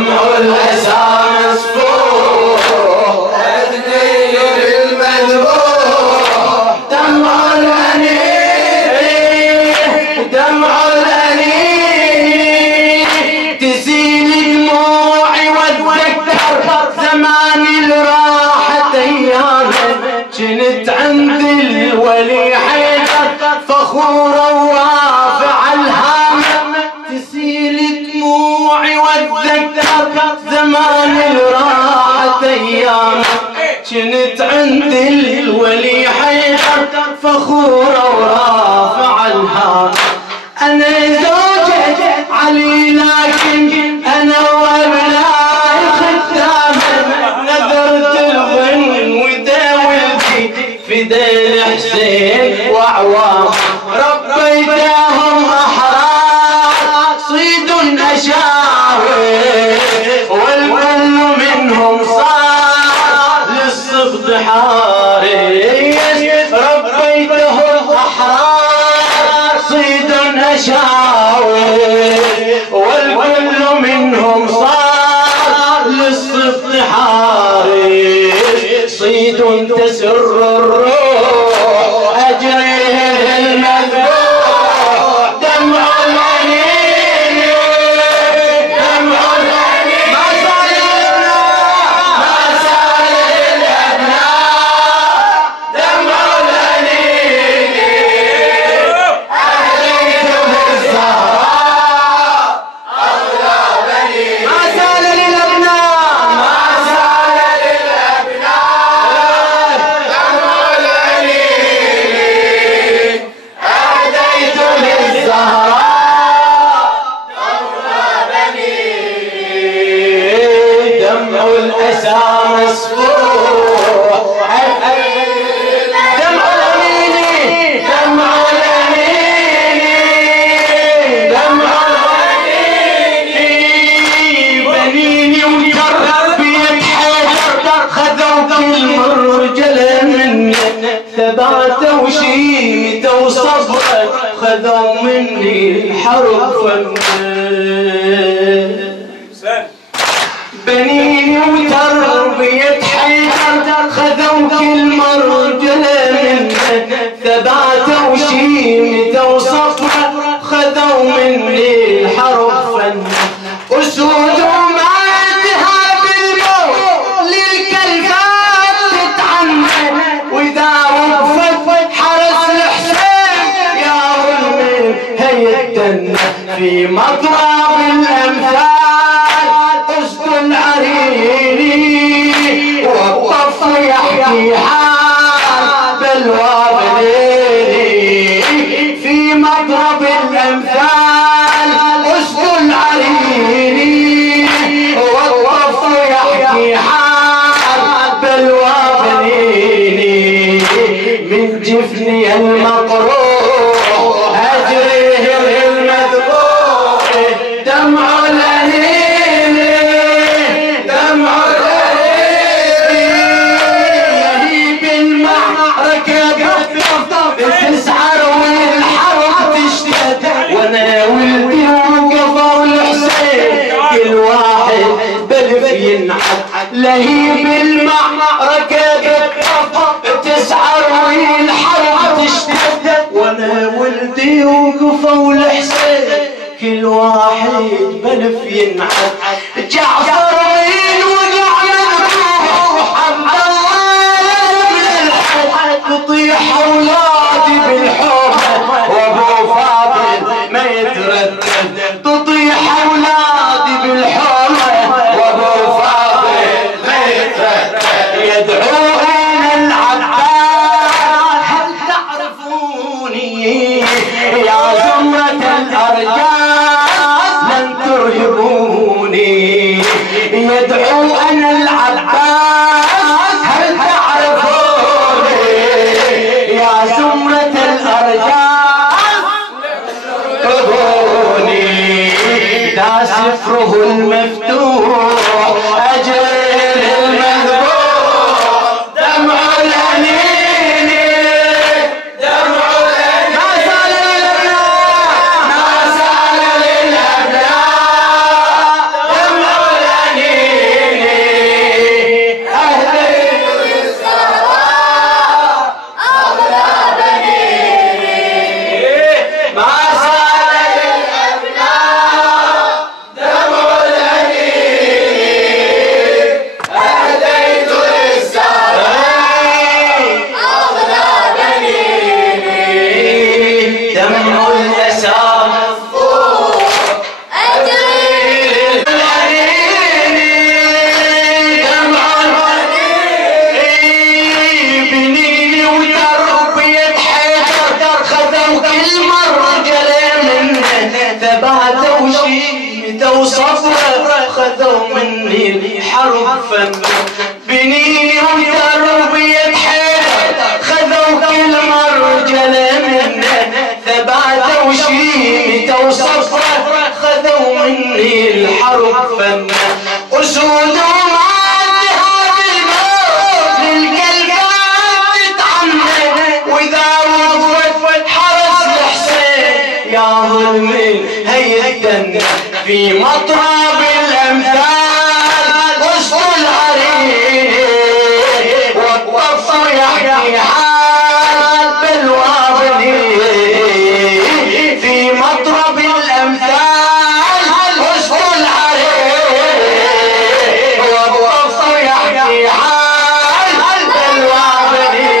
دمع الأسى مسفوح أهدي للمذبوح دمع الأنين دمع الأنين تزيل دموعي واتذكر زمان الراحة أيامه كنت عند الولي حيدر فخورة ورافع الهامة تزيل دموعي واتذكر زمان الراحة أيامه كنت عند الولي حيدر فخورة ورافع الهامة أنا زوجة علي لكن أنا وابناي خدامه نذرت الظن وداولتي فدين حسين وعوام ربيتهم أحرار صيد أشاوي والكل منهم صار للصفد حارس ربيتهم أحرار صيد أشاوي والكل منهم صار للصفد حارس صيد تسر الروح أجريه المذبوح دمع الأنين دمع الأنين ما صار للأبناء دمع الأنين أهديتم الزهراء أولى بني ما زال للأبناء ما زال للأبناء دمع الأنين أهديتم الزهراء أولى بني دمع الأسى مسفوح دمع الأنين دمع الأنين دمع الأنين بنيني وتربيت حيدر خذوا كل مرجله منه ثباته وشيمته وصبره خذوا مني الحرب فنه بنيني وتربية حيدر خذوا كل مرجله منه ثباته وشيمته وصبره خذوا مني الحرب فنه أسود وما ذهب الموت للكلفات تتعنى وإذا وقفت حرس الحسين يا ظلمي هيتن في مضرب الأمثال أسد العريني والطف يحكي حال بلوى بليلي في مضرب الأمثال أسد العريني والطف يحكي حال بلوى بليلي من جفني المقروح أجريه المذبوح دمع الأنين دمع الأنين يهيب المعركة تسعر والحرب تشتد وانا ولدي وقفوا الحسين كل واحد بلف ينعد لهيب المعركة تسعر والحرب تشتد وانا ولدي وقفوا الحسين كل واحد بلف ينعد جعفر مين وقع مذبوح عبد الله من الحد تطيح اولادي بالحب وابو فاضل ما يتردد تطيح اولادي بالحب وابو فاضل ما يتردد يدعون العباس هل تعرفوني يا زمرة الأرجاس لن ترهبوني يدعو أنا العباس هل تعرفوني يا زمرة الأرجاس ترهبوني دا سفره المفتوح أجل المذبوح دمع الأنين دمع الأنين ما زال للأبناء ما زال للأبناء دمع الأنين خذوا مني الحرب فن بنيني وتربية حيدر خذوا كل مرجلة منه ثباتة وشيمته وصفرة خذوا مني الحرب فن أسودهم عالجهاد الموت للقلبات تتعنى وإذا وقفت حرس الحسين يا ظلمي هي الدنة في مطرب الأمثال وسط العريق والطفر يحكي حال بالواطني في مطرب الأمثال وسط العريق والطفر يحكي حال بالواطني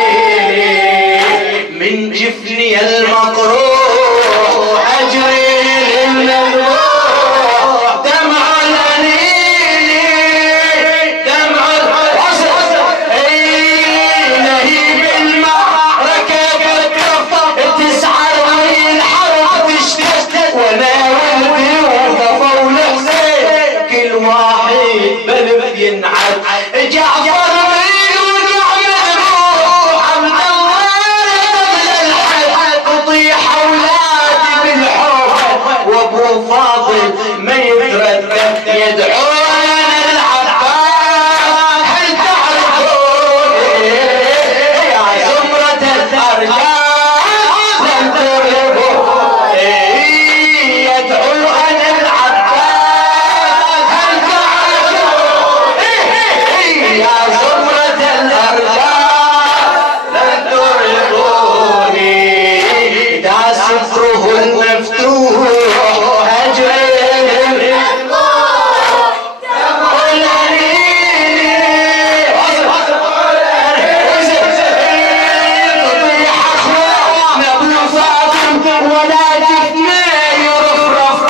من جفني المقروح أجري جعفر عبد الله تطيح اولادي بالحب وابو فاضل ما يتردد يدعون العباس هل تعرفون يا زمرة الارجاس لم تغلبوا يدعون العباس هل تعرفون يا زمرة الأرجاء لن ترهبوني دا سفره المفتوح أجري ولا جفني يرفرف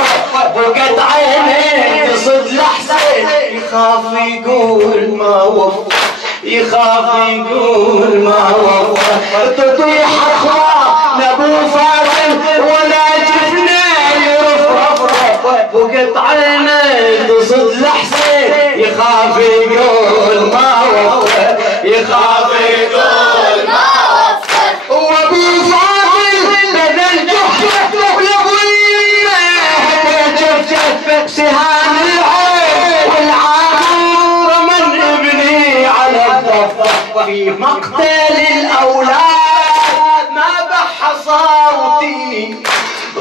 وقد عيني تصد لحسين يخاف يقول ما وفى يخاف يقول ما وفى تطيح اخوان ابو فاضل ولا جفني يرفرف وقد عيني تصد لحسين يخاف يقول ما وفى يخاف يقول ما وفى وابو فاضل بذل جهده ولابو يمه هديت سهام العين والعامر من ابني على الضفة في مقتل الاولاد ما بح صوتي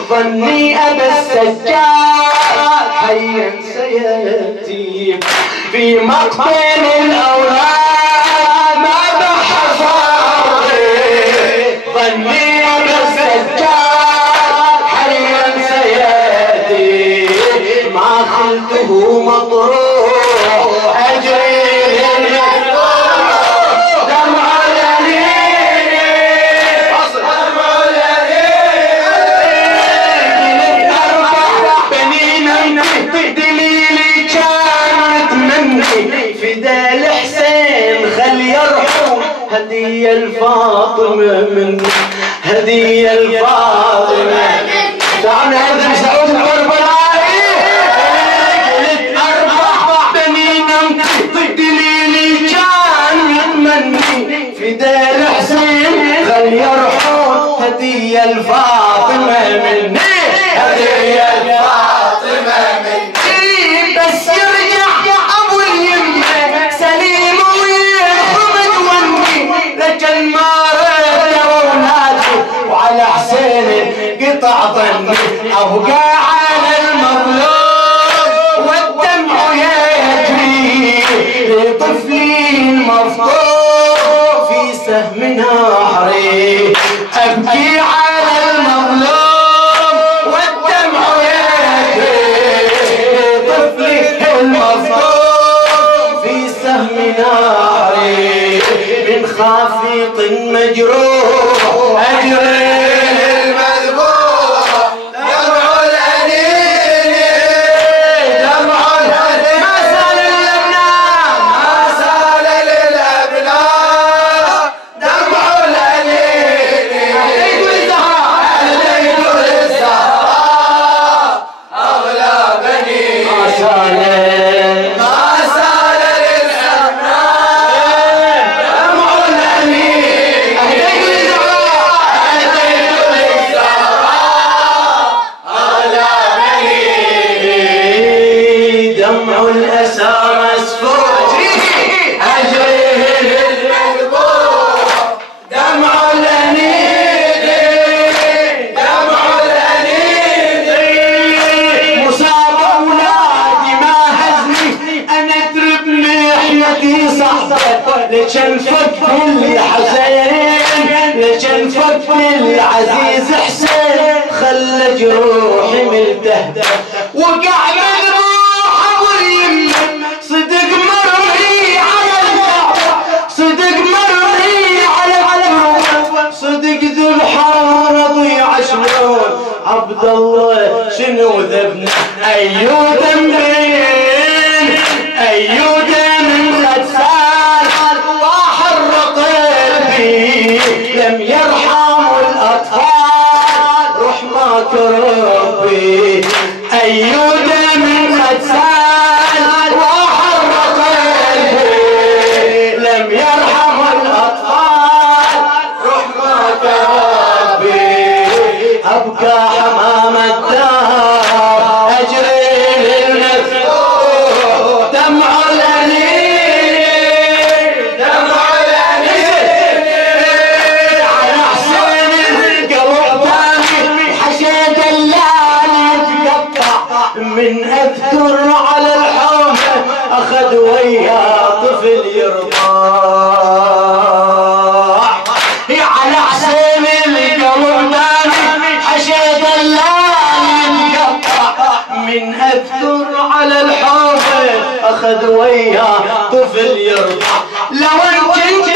ظني ابا السجاد حيا سياتي في مقتل الاولاد ما بح صوتي ظني ابا السجاد حيا سياتي ما خلته مطروح اجري دمع اليمين دمع اليمين اربع بنين دليلي كانت مني فدا الحسين خل يرحم هدية الفاطمة مني هدية الفاطمة تعال هذا سعود الكربلائي قلت اربع بنين دليلي كانت مني فدا الحسين خل يرحم هدية الفاطمة مني هدية الفاطمة مني بس يرجع ابو اليمة سليم ويرحم توني لجل ما رد اولادي وعلى حسين قطع ظني ابقى على المظلوم والدمع يجري لطفلي المفضول في سهم نهري ابكي على المظلوم والدمع يجري لطفلي المفضول في سهم نهري من خافق مجروح اجري ما الأسى مسفوح أجريه للمذبوح دمع الأنين دمع الأنين مصاب أولادي ما هزني أنا أدرب محنتي صحبة لجن فك الحسين لجن فك العزيز حسين خلى جروحي ملتهبة وقع مذبوحة واليمة صدق مرمي على الكعبة صدق مرمي على الكعبة صدق ذو الحرة ضيع شلون عبد الله شنو ذبنا أيو ذنبين أيو دم غسال وحرق قلبي لم يرحم الأطفال رحمك ربي أيو دم غسال وحرق قلبي لم يرحم الأطفال رحمك ربي أبقى حمام الدار أجري للمذبوح دمع الأنين دمع الأنين على حسين القلب تاني حشيد الليل يتقطع من أذكر على الحومة أخذ وياه طفل يرضاح على حسين القلب تاني حشيد الليل يتقطع من أذكر على الحومة أخذ وياه طفل يرضع لو ان كنت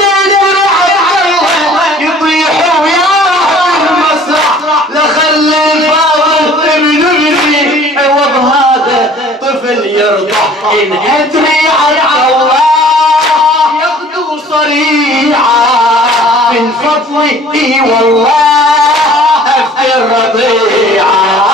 يطيح وياه المسرح لخلي الفاضل ابن ابني عوض هذا طفل يرضع إن أدري عن الله يغدو صريعا من فضله والله أفتر رضيعا